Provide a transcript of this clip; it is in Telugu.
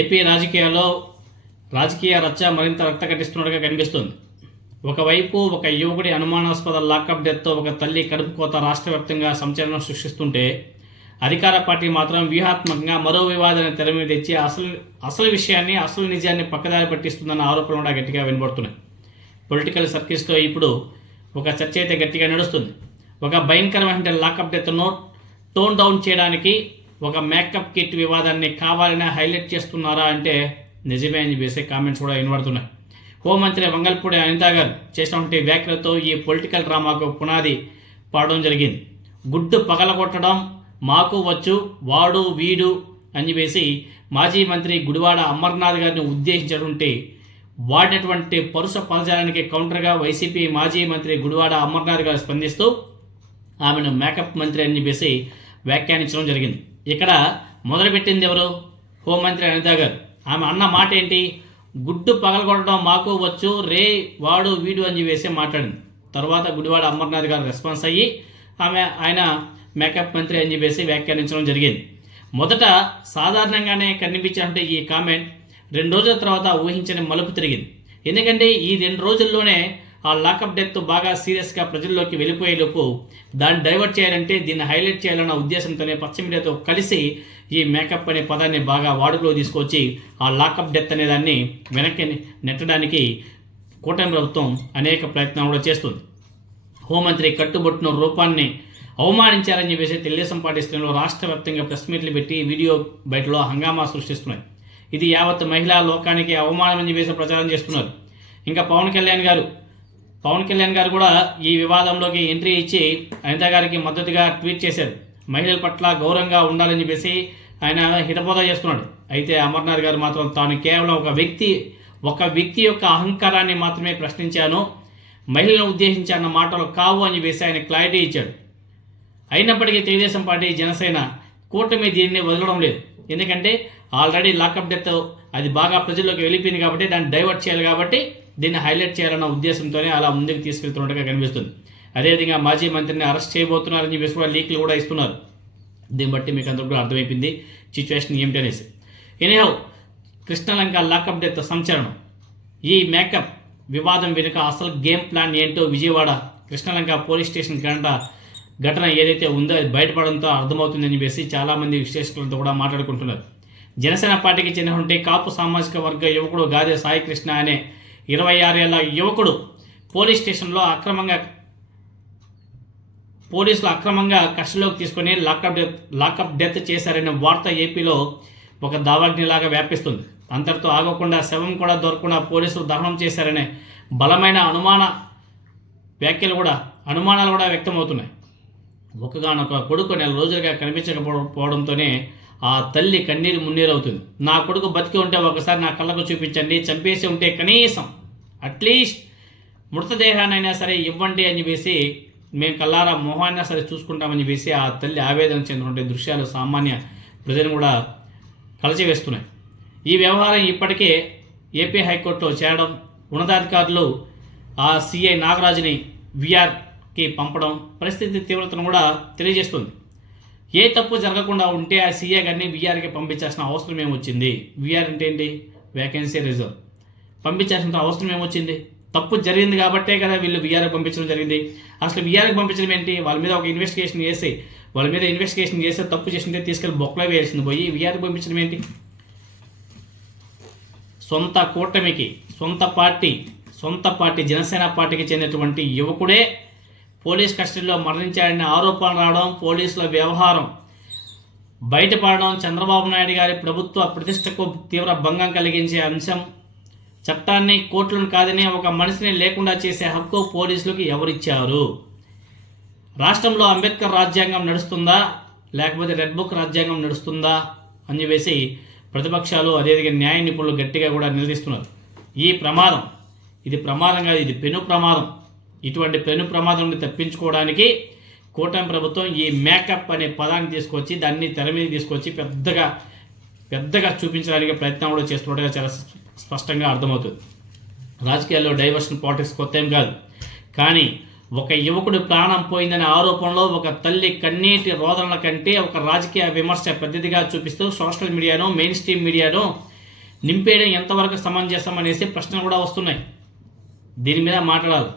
ఏపీ రాజకీయాల్లో రాజకీయ రచ్చ మరింత రక్త కట్టిస్తున్నట్టుగా కనిపిస్తుంది. ఒకవైపు ఒక యువకుడి అనుమానాస్పద లాకప్ డెత్తో ఒక తల్లి కడుపు కోత రాష్ట్ర వ్యాప్తంగా సంచలనం సృష్టిస్తుంటే, అధికార పార్టీ మాత్రం వ్యూహాత్మకంగా మరో వివాదాన్ని తెర మీద తెచ్చి అసలు విషయాన్ని, అసలు నిజాన్ని పక్కదారి పట్టిస్తుందన్న ఆరోపణలు కూడా గట్టిగా వినబడుతున్నాయి. పొలిటికల్ సర్కిల్స్లో ఇప్పుడు ఒక చర్చ అయితే గట్టిగా నడుస్తుంది. ఒక భయంకరమైన లాకప్ డెత్ను టోన్ డౌన్ చేయడానికి ఒక మేకప్ కిట్ వివాదాన్ని కావాలని హైలైట్ చేస్తున్నారా అంటే నిజమే అని చెప్పేసి కామెంట్స్ కూడా వినబడుతున్నాయి. హోంమంత్రి వంగల్పూడి అనిత గారు చేసినటువంటి వ్యాఖ్యలతో ఈ పొలిటికల్ డ్రామాకు పునాది పాడడం జరిగింది. గుడ్డు పగలగొట్టడం మాకు వచ్చు, వాడు వీడు అని చెప్పేసి మాజీ మంత్రి గుడివాడ అమర్నాథ్ గారిని ఉద్దేశించినటువంటి వాడినటువంటి పరుష పదజాలానికి కౌంటర్గా వైసీపీ మాజీ మంత్రి గుడివాడ అమర్నాథ్ గారు స్పందిస్తూ ఆమెను మేకప్ మంత్రి అని చెప్పేసి వ్యాఖ్యానించడం జరిగింది. ఇక్కడ మొదలుపెట్టింది ఎవరు? హోంమంత్రి అనిత గారు. ఆమె అన్న మాట ఏంటి? గుడ్డు పగలగొట్టడం మాకు వచ్చు, రే వాడు వీడు అని చెప్పేసి మాట్లాడింది. తర్వాత గుడివాడ అమర్నాథ్ గారు రెస్పాన్స్ అయ్యి ఆయన మేకప్ మంత్రి అని చెప్పేసి వ్యాఖ్యానించడం జరిగింది. మొదట సాధారణంగానే కనిపించినట్టు ఈ కామెంట్ 2 రోజుల తర్వాత ఊహించని మలుపు తిరిగింది. ఎందుకంటే ఈ 2 రోజుల్లోనే ఆ లాకప్ డెత్ బాగా సీరియస్గా ప్రజల్లోకి వెళ్ళిపోయేలోపు దాన్ని డైవర్ట్ చేయాలంటే, దీన్ని హైలైట్ చేయాలన్న ఉద్దేశంతోనే పచ్చ మీడియాతో కలిసి ఈ మేకప్ అనే పదాన్ని బాగా వాడుకలో తీసుకొచ్చి ఆ లాకప్ డెత్ అనే దాన్ని వెనక్కి నెట్టడానికి కూటమి ప్రభుత్వం అనేక ప్రయత్నాలు కూడా చేస్తుంది. హోంమంత్రి కట్టుబొట్టున రూపాన్ని అవమానించారని చెప్పేసి తెలుగుదేశం పార్టీ శ్రేణులు రాష్ట్ర వ్యాప్తంగా ప్రెస్ మీట్లు పెట్టి వీడియో బయటలో హంగామా సృష్టిస్తున్నాయి. ఇది యావత్ మహిళా లోకానికి అవమానం అని చెప్పేసి ప్రచారం చేస్తున్నారు. ఇంకా పవన్ కళ్యాణ్ గారు కూడా ఈ వివాదంలోకి ఎంట్రీ ఇచ్చి అనిత గారికి మద్దతుగా ట్వీట్ చేశారు. మహిళల పట్ల గౌరవంగా ఉండాలని చెప్పేసి ఆయన హితబోధ చేస్తున్నాడు. అయితే అమర్నాథ్ గారు మాత్రం తాను కేవలం ఒక వ్యక్తి యొక్క అహంకారాన్ని మాత్రమే ప్రశ్నించాను, మహిళలను ఉద్దేశించి అన్న మాటలు కావు అని చెప్పేసి ఆయన క్లారిటీ ఇచ్చాడు. అయినప్పటికీ తెలుగుదేశం పార్టీ, జనసేన కూటమి దీన్ని వదలడం లేదు. ఎందుకంటే ఆల్రెడీ లాకప్ డెత్ అది బాగా ప్రజల్లోకి వెళ్ళిపోయింది కాబట్టి దాన్ని డైవర్ట్ చేయాలి, కాబట్టి దీన్ని హైలైట్ చేయాలన్న ఉద్దేశంతోనే అలా ముందుకు తీసుకెళ్తున్నట్టుగా కనిపిస్తుంది. అదేవిధంగా మాజీ మంత్రిని అరెస్ట్ చేయబోతున్నారని చెప్పేసి కూడా లీక్లు కూడా ఇస్తున్నారు. దీన్ని బట్టి మీకు అందరూ కూడా అర్థమైపోయింది సిచ్యువేషన్ ఏమిటి అనేసి. ఎనీహౌ, కృష్ణలంక లాకప్ డెత్ సంచలనం, ఈ మేకప్ వివాదం వెనుక అసలు గేమ్ ప్లాన్ ఏంటో విజయవాడ కృష్ణలంక పోలీస్ స్టేషన్ ఘటన ఏదైతే ఉందో అది బయటపడడంతో అర్థమవుతుందని చెప్పేసి చాలామంది విశ్లేషకులతో కూడా మాట్లాడుకుంటున్నారు. జనసేన పార్టీకి చెందినటువంటి కాపు సామాజిక వర్గ యువకుడు గాదే సాయి కృష్ణ అనే 26 ఏళ్ల యువకుడు పోలీసులు అక్రమంగా కస్టడీలోకి తీసుకుని లాకప్ డెత్ చేశారనే వార్త ఏపీలో ఒక దావాగ్నిలాగా వ్యాపిస్తుంది. అంతటితో ఆగకుండా శవం కూడా దొరకకుండా పోలీసులు దహనం చేశారనే బలమైన అనుమానాలు కూడా వ్యక్తమవుతున్నాయి. ఒకగానొక కొడుకు 4 రోజులుగా కనిపించకపోవడంతోనే ఆ తల్లి కన్నీరు మున్నీరవుతుంది. నా కొడుకు బతికి ఉంటే ఒకసారి నా కళ్ళకు చూపించండి, చంపేసి ఉంటే కనీసం అట్లీస్ట్ మృతదేహాన్నైనా సరే ఇవ్వండి అని చెప్పేసి మేము కల్లారా మొహాన్ని సరే చూసుకుంటామని చెప్పేసి ఆ తల్లి ఆవేదన చెందినటువంటి దృశ్యాలు సామాన్య ప్రజలను కూడా కలిసివేస్తున్నాయి. ఈ వ్యవహారం ఇప్పటికే ఏపీ హైకోర్టులో చేరడం, ఉన్నతాధికారులు ఆ సిఐ నాగరాజుని విఆర్కి పంపడం పరిస్థితి తీవ్రతను కూడా తెలియజేస్తుంది. ఏ తప్పు జరగకుండా ఉంటే ఆ సీఏ గారిని విఆర్కి పంపించాల్సిన అవసరం ఏమొచ్చింది? విఆర్ అంటే ఏంటి? Vacancy reserve. పంపించాల్సిన అవసరం ఏమొచ్చింది? తప్పు జరిగింది కాబట్టే కదా వీళ్ళు విఆర్కి పంపించడం జరిగింది. అసలు విఆర్కి పంపించడం ఏంటి? వాళ్ళ మీద ఇన్వెస్టిగేషన్ చేసి తప్పు చేసింటే తీసుకెళ్ళి బొక్కలో వేయాల్సింది పోయి విఆర్కి పంపించడం ఏంటి? సొంత కూటమికి, సొంత పార్టీ జనసేన పార్టీకి చెందినటువంటి యువకుడే పోలీస్ కస్టడీలో మరణించాడనే ఆరోపణలు రావడం, పోలీసుల వ్యవహారం బయటపడడం చంద్రబాబు నాయుడు గారి ప్రభుత్వ ప్రతిష్టకు తీవ్ర భంగం కలిగించే అంశం. చట్టాన్ని, కోర్టులను కాదని ఒక మనిషిని లేకుండా చేసే హక్కు పోలీసులకు ఎవరిచ్చారు? రాష్ట్రంలో అంబేద్కర్ రాజ్యాంగం నడుస్తుందా, లేకపోతే రెడ్ బుక్ రాజ్యాంగం నడుస్తుందా అని చెప్పేసి ప్రతిపక్షాలు, అదేవిధంగా న్యాయ నిపుణులు గట్టిగా కూడా నిలదీస్తున్నారు. ఈ ప్రమాదం, ఇది ప్రమాదం కాదు, ఇది పెను ప్రమాదం. ఇటువంటి పెను ప్రమాదం నుండి తప్పించుకోవడానికి కూటమి ప్రభుత్వం ఈ మేకప్ అనే పదాన్ని తీసుకొచ్చి దాన్ని తెర మీద తీసుకొచ్చి పెద్దగా చూపించడానికి ప్రయత్నం కూడా చేస్తున్నట్టుగా చాలా స్పష్టంగా అర్థమవుతుంది. రాజకీయాల్లో డైవర్షన్ పాలిటిక్స్ కొత్త ఏం కాదు, కానీ ఒక యువకుడు ప్రాణం పోయిందనే ఆరోపణలో ఒక తల్లి కన్నీటి రోదనల కంటే ఒక రాజకీయ విమర్శ పెద్దదిగా చూపిస్తూ సోషల్ మీడియాను, మెయిన్ స్ట్రీమ్ మీడియాను నింపేయడం ఎంతవరకు సమంజసం అనేసి ప్రశ్నలు కూడా వస్తున్నాయి. దీని మీద మాట్లాడాలి.